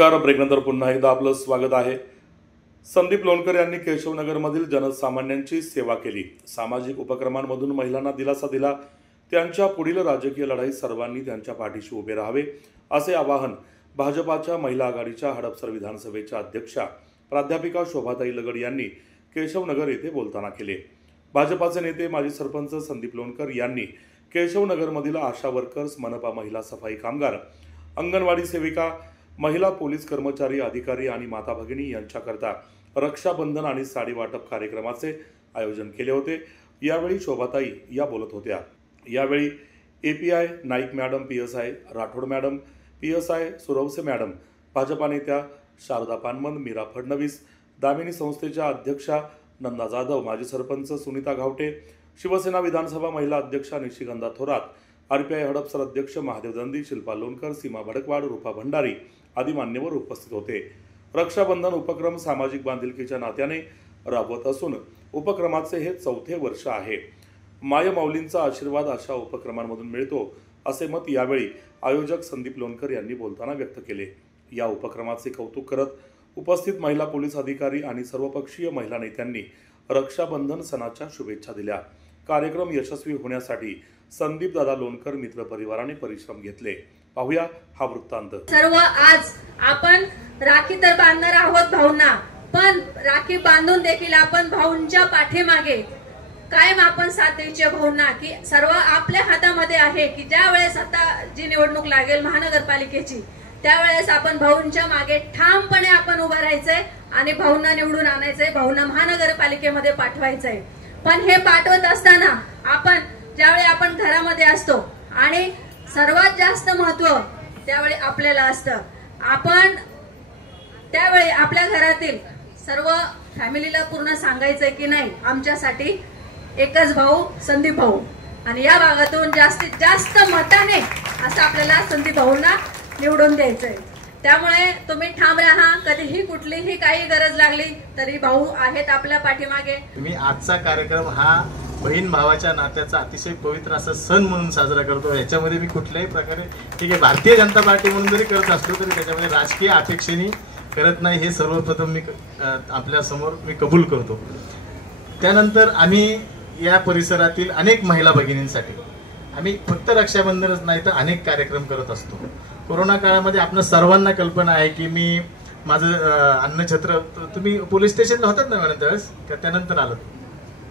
नमस्कार. ब्रेकनंतर पुन्हा एकदा आपलं स्वागत आहे. संदीप लोणकर यांनी केशवनगरमधील जनसामान्यांची सेवा केली. सामाजिक उपक्रमांमधून महिलांना दिलासा दिला. त्यांच्या पुढील राजकीय लढाईत सर्वांनी त्यांच्या पाठीशी उभे राहावे असे आवाहन भाजपाच्या महिला आघाडीच्या हडपसर विधानसभेच्या अध्यक्षा प्राध्यापिका शोभाताई लगड यांनी केशवनगर येथे बोलताना केले. भाजपाचे नेते माजी सरपंच संदीप लोणकर यांनी केशवनगरमधील आशा वर्कर्स, मनपा महिला सफाई कामगार, अंगणवाडी सेविका, महिला पोलीस कर्मचारी, अधिकारी आणि माता भगिनी यांच्याकरता रक्षाबंधन आणि साडी वाटप कार्यक्रमाचे आयोजन केले होते. यावेळी शोभाताई या बोलत होत्या. यावेळी API Naik madam, PSI Rathod madam, PSI Suravase madam, Bhajapa नेत्या शारदा पानमन, मीरा फडणवीस, दामिनी संस्थेच्या अध्यक्षा नंदा जाधव, माजी सरपंच सुनीता घावटे, शिवसेना विधानसभा महिला अध्यक्षा निशिगंधा थोरात, RPI हडपसर अध्यक्ष महादेव दंदी, शिल्पा लोणकर, सीमा भडकवाड, रूपा भंडारी आदी मान्यवर उपस्थित होते. रक्षाबंधन उपक्रम सामाजिक बांधिलकीच्या नात्याने राबवत असून उपक्रमाचे हे 4थे वर्ष आहे. मायमाऊलींचा आशीर्वाद अशा उपक्रमांमधून मिळतो असे मत यावेळी आयोजक संदीप लोणकर यांनी बोलताना व्यक्त केले. या उपक्रमाचे कौतुक करत उपस्थित महिला पोलीस अधिकारी आणि सर्वपक्षीय महिला नेत्यांनी रक्षाबंधन सणाच्या शुभेच्छा दिल्या. कार्यक्रम यशस्वी होण्यासाठी संदीप दादा लोणकर मित्र परिवाराने परिश्रम घेतले. पाहूया हा वृत्तांत. सर्व आज आपण राखी तर बांधणार आहोत भाऊंना, पण राखी बांधून देखील आपण भाऊंच्या पाठीमागे कायम आपण साथ द्यायची भाऊंना, की सर्व आपल्या हातामध्ये आहे की ज्या वेळेस आता जी निवडणूक लागेल महानगरपालिकेची त्यावेळेस आपण भाऊंच्या मागे ठामपणे आपण उभं राहायचंय आणि भाऊंना निवडून आणायचंय, भाऊंना महानगरपालिकेमध्ये पाठवायचंय. पण हे पाठवत असताना आपण ज्यावेळी आपण घरामध्ये असतो आणि सर्वात जास्त महत्व त्यावेळी आपल्याला असतं. आपण त्यावेळी आपल्या घरातील सर्व फॅमिलीला पूर्ण सांगायचंय की नाही, आमच्यासाठी एकच भाऊ संदीप भाऊ, आणि या भागातून जास्तीत जास्त मताने असं आपल्याला संदीप भाऊंना निवडून द्यायचंय. त्यामुळे तुम्ही ठाम राहा. कधीही कुठलीही काही गरज लागली तरी भाऊ आहेत आपल्या पाठीमागे. मी आजचा कार्यक्रम हा बहीण भावाच्या नात्याचा अतिशय पवित्र असा सण म्हणून साजरा करतो. याच्यामध्ये मी कुठल्याही प्रकारे ठीक आहे भारतीय जनता पार्टी म्हणून जरी करत असलो तरी त्याच्यामध्ये राजकीय अपेक्षेने करत नाही, हे सर्वप्रथम मी आपल्या समोर मी कबूल करतो. त्यानंतर आम्ही या परिसरातील अनेक महिला भगिनींसाठी आम्ही फक्त रक्षाबंधनच नाही तर अनेक कार्यक्रम करत असतो. कोरोना काळामध्ये आपल्या सर्वांना कल्पना आहे की मी माझं अन्नछत्र, तुम्ही पोलीस स्टेशनला होतात ना मॅडम त्यावेळेस का त्यानंतर आलं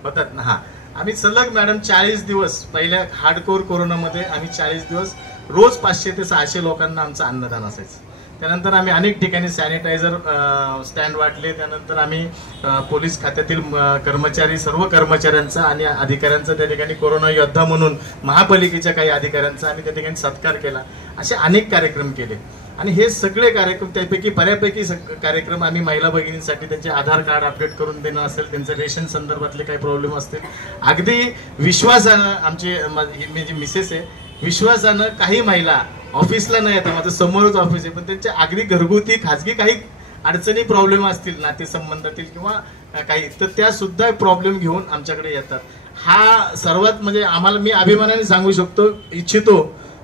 होतात ना? हा, आम्ही सलग मॅडम 40 दिवस पहिल्या हार्डकोर कोरोनामध्ये आम्ही 40 दिवस रोज 500 ते 600 लोकांना आमचं अन्नदान असायचं. त्यानंतर आम्ही अनेक ठिकाणी सॅनिटायझर स्टँड वाटले. त्यानंतर आम्ही पोलीस खात्यातील कर्मचारी, सर्व कर्मचाऱ्यांचा आणि अधिकाऱ्यांचा त्या ठिकाणी कोरोना योद्धा म्हणून महापालिकेच्या काही अधिकाऱ्यांचा आम्ही त्या ठिकाणी सत्कार केला. असे अनेक कार्यक्रम केले आणि हे सगळे कार्यक्रम त्यापैकी बऱ्यापैकी कार्यक्रम आम्ही महिला भगिनींसाठी त्यांचे आधार कार्ड अपडेट करून देणं असेल, त्यांचं रेशन संदर्भातले काही प्रॉब्लेम असतील, अगदी विश्वासानं आमचे जी मिसेस आहे विश्वासानं काही महिला ऑफिसला न येतात, माझं समोरच ऑफिस आहे, पण त्यांच्या अगदी घरगुती खाजगी काही अडचणी प्रॉब्लेम असतील नातेसंबंधातील किंवा काही, तर त्या सुद्धा प्रॉब्लेम घेऊन आमच्याकडे येतात. हा सर्वात म्हणजे आम्हाला मी अभिमानाने सांगू इच्छितो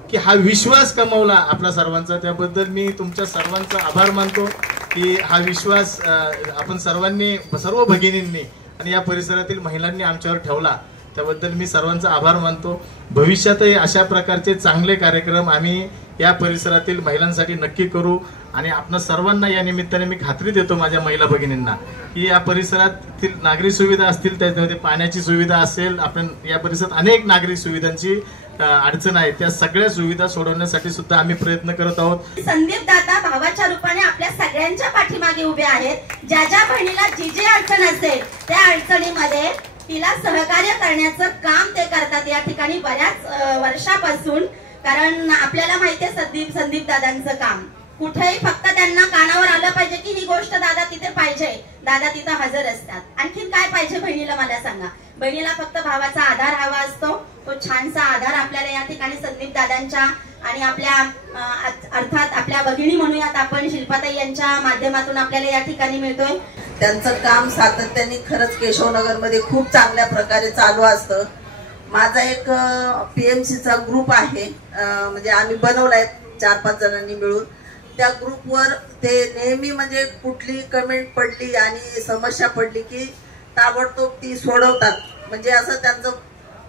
की हा विश्वास कमावला आपला सर्वांचा. त्याबद्दल मी तुमच्या सर्वांचा आभार मानतो की हा विश्वास आपण सर्वांनी, सर्व भगिनींनी आणि या परिसरातील महिलांनी आमच्यावर ठेवला. त्याबद्दल मी सर्वांचा आभार मानतो. भविष्यातही अशा प्रकारचे चांगले कार्यक्रम आम्ही या परिसरातील महिलांसाठी नक्की करू आणि आपण सर्वांना या निमित्ताने मी खात्री देतो माझ्या महिला भगिनींना की या परिसरातील नागरी सुविधा असतील, त्याच्यामध्ये पाण्याची सुविधा असेल, आपण या परिसरात अनेक नागरिक सुविधांची अडचण आहे, त्या सगळ्या सुविधा सोडवण्यासाठी सुद्धा आम्ही प्रयत्न करत आहोत. संदीप दादा भावाच्या रूपाने आपल्या सगळ्यांच्या पाठीमागे उभे आहेत. ज्या ज्या बहिणीला जी अडचण असेल त्या अडचणीमध्ये तिला सहकार्य करण्याचं काम ते करतात या ठिकाणी बऱ्याच वर्षापासून. कारण आपल्याला माहितीये संदीप दादांचं काम कुठेही फक्त त्यांना कानावर आलं पाहिजे की ही गोष्ट दादा तिथे पाहिजे, दादा तिथं हजर असतात. आणखीन काय पाहिजे बहिणीला मला सांगा. बहिणीला फक्त भावाचा आधार हवा असतो. तो छानसा आधार आपल्याला या ठिकाणी संदीप दादांच्या आणि आपल्या अर्थात आपल्या भगिनी म्हणूयात आपण शिल्पाताई यांच्या माध्यमातून आपल्याला या ठिकाणी मिळतोय. त्यांचं काम सातत्याने खरंच केशवनगरमध्ये खूप चांगल्या प्रकारे चालू असतं. माझा एक PMCचा ग्रुप आहे, म्हणजे आम्ही बनवलाय 4-5 जणांनी मिळून. त्या ग्रुपवर ते नेहमी म्हणजे कुठली कमेंट पडली आणि समस्या पडली की ताबडतोब ती सोडवतात. म्हणजे असं त्यांचं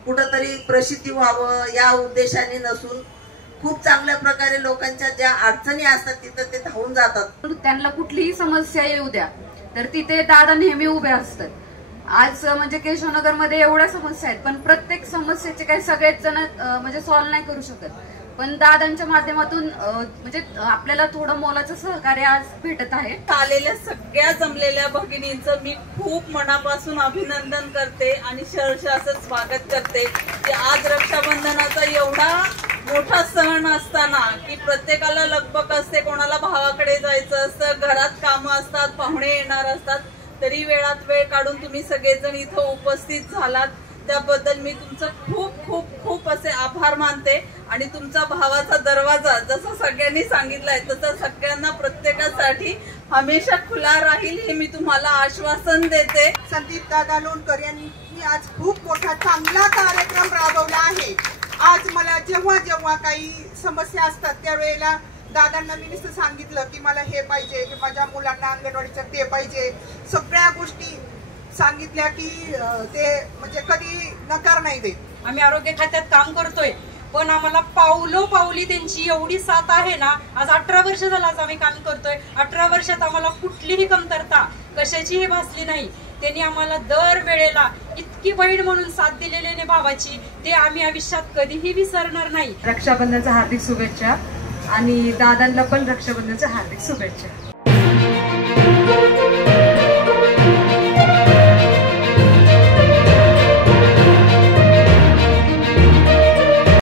कुठंतरी प्रसिद्धी व्हावं या उद्देशाने नसून खूप चांगल्या प्रकारे लोकांच्या ज्या अडचणी असतात तिथं ते धावून जातात. त्यांना कुठलीही समस्या येऊ द्या तर तिथे दादा नेहमी उभे असतात. आज म्हणजे केशवनगरमध्ये एवढ्या समस्या आहेत, पण प्रत्येक समस्येचे काही सगळेच जण म्हणजे सॉल्व्ह नाही करू शकत. पण दादांच्या माध्यमातून म्हणजे आपल्याला थोडं मोलाचं सहकार्य आज भेटत आहे. आलेल्या सगळ्या जमलेल्या भगिनींचं मी खूप मनापासून अभिनंदन करते आणि सहर्ष स्वागत करते की आज रक्षाबंधनाचा एवढा मोठा सण असताना की प्रत्येकाला लगबग असते, कोणाला भावाकडे जायचं असतं, घरात कामं असतात, पाहुणे येणार असतात, तरी वेळात वेळ काढून तुम्ही सगळेजण इथं उपस्थित झालात त्याबद्दल मी तुमचं खूप खूप खूप असे आभार मानते. आणि तुमचा भावाचा दरवाजा जसं सगळ्यांनी सांगितलंय तसं सगळ्यांना प्रत्येकासाठी हमेशा खुला राहील हे मी तुम्हाला आश्वासन देते. संदीप दादा लोणकर यांनी आज खूप मोठा चांगला कार्यक्रम राबवला आहे. आज मला जेव्हा जेव्हा काही समस्या असतात त्यावेळेला दादांना मी नुसतं सांगितलं की मला हे पाहिजे, की माझ्या मुलांना अंगणवाडीचं ते पाहिजे, सगळ्या गोष्टी सांगितल्या की ते म्हणजे कधी नकार नाही देत. आम्ही आरोग्य खात्यात काम करतोय पण आम्हाला पावलोपावली त्यांची एवढी साथ आहे ना. आज 18 वर्ष झालं आज आम्ही काम करतोय. 18 वर्षात आम्हाला कुठलीही कमतरता कशाचीही भासली नाही. त्यांनी आम्हाला दर वेळेला इतकी बहीण म्हणून साथ दिलेली भावाची ते आम्ही आयुष्यात कधीही विसरणार नाही. रक्षाबंधनच्या हार्दिक शुभेच्छा आणि दादांना पण रक्षाबंधनच्या हार्दिक शुभेच्छा.